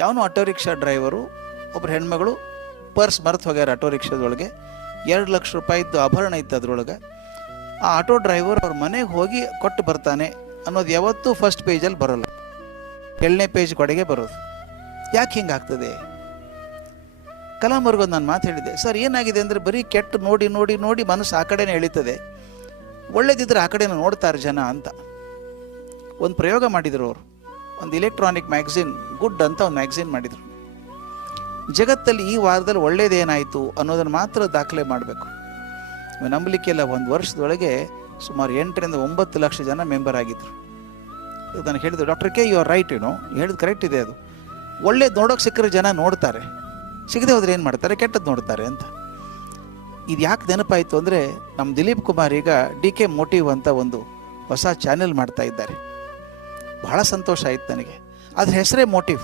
ಯಾವನು auto rickshaw driver ಒಬ್ಬರು ಹೆಣ್ಮಗಳು ಪರ್ಸ್ ಮರೆತು ಹೋಗ್ಯಾರ ಆಟೋ ರಿಕ್ಷಾದೊಳಗೆ. 2 ಲಕ್ಷ ರೂಪಾಯಿದ್ದು ಆಭರಣ ಇತ್ತು ಅದರೊಳಗೆ. ಆ ಆಟೋ ಡ್ರೈವರ್ ಅವ್ರ ಮನೆಗೆ ಹೋಗಿ ಕೊಟ್ಟು ಬರ್ತಾನೆ ಅನ್ನೋದು ಯಾವತ್ತೂ ಫಸ್ಟ್ ಪೇಜಲ್ಲಿ ಬರೋಲ್ಲ, 7ನೇ ಪೇಜ್ ಕಡೆಗೆ ಬರೋದು. ಯಾಕೆ ಹಿಂಗಾಗ್ತದೆ? ಕಲಾಂ ಅವ್ರಿಗೊಂದು ನಾನು ಮಾತು ಹೇಳಿದೆ, ಸರ್ ಏನಾಗಿದೆ ಅಂದರೆ ಬರೀ ಕೆಟ್ಟು ನೋಡಿ ನೋಡಿ ನೋಡಿ ಮನಸ್ಸು ಆ ಕಡೆನೇ ಎಳೀತದೆ, ಒಳ್ಳೇದಿದ್ರೆ ಆ ಕಡೆನೇ ನೋಡ್ತಾರೆ ಜನ ಅಂತ. ಒಂದು ಪ್ರಯೋಗ ಮಾಡಿದರು ಅವರು. ಒಂದು ಇಲೆಕ್ಟ್ರಾನಿಕ್ ಮ್ಯಾಗ್ಝಿನ್, ಗುಡ್ ಅಂತ ಒಂದು ಮ್ಯಾಗ್ಝಿನ್ ಮಾಡಿದರು. ಜಗತ್ತಲ್ಲಿ ಈ ವಾರದಲ್ಲಿ ಒಳ್ಳೇದೇನಾಯಿತು ಅನ್ನೋದನ್ನು ಮಾತ್ರ ದಾಖಲೆ ಮಾಡಬೇಕು. ನಂಬಲಿಕ್ಕೆಲ್ಲ 1 ವರ್ಷದೊಳಗೆ ಸುಮಾರು 8 ರಿಂದ 9 ಲಕ್ಷ ಜನ ಮೆಂಬರ್ ಆಗಿದ್ದರು. ನನಗೆ ಹೇಳಿದ್ರು, doctor K U R right, ಹೇಳಿದ್ದು ಕರೆಕ್ಟ್ ಇದೆ. ಅದು ಒಳ್ಳೇದು ನೋಡೋಕೆ ಸಿಕ್ಕರೆ ಜನ ನೋಡ್ತಾರೆ, ಸಿಗದೆ ಹೋದ್ರೆ ಏನು ಮಾಡ್ತಾರೆ, ಕೆಟ್ಟದ್ದು ನೋಡ್ತಾರೆ ಅಂತ. ಇದು ಯಾಕೆ ನೆನಪಾಯಿತು ಅಂದರೆ, ನಮ್ಮ ದಿಲೀಪ್ ಕುಮಾರ್ ಈಗ DK ಮೋಟಿವ್ ಅಂತ ಒಂದು ಹೊಸ ಚಾನೆಲ್ ಮಾಡ್ತಾ ಇದ್ದಾರೆ. ಬಹಳ ಸಂತೋಷ ಆಯಿತು ನನಗೆ. ಅದ್ರ ಹೆಸರೇ ಮೋಟಿವ್.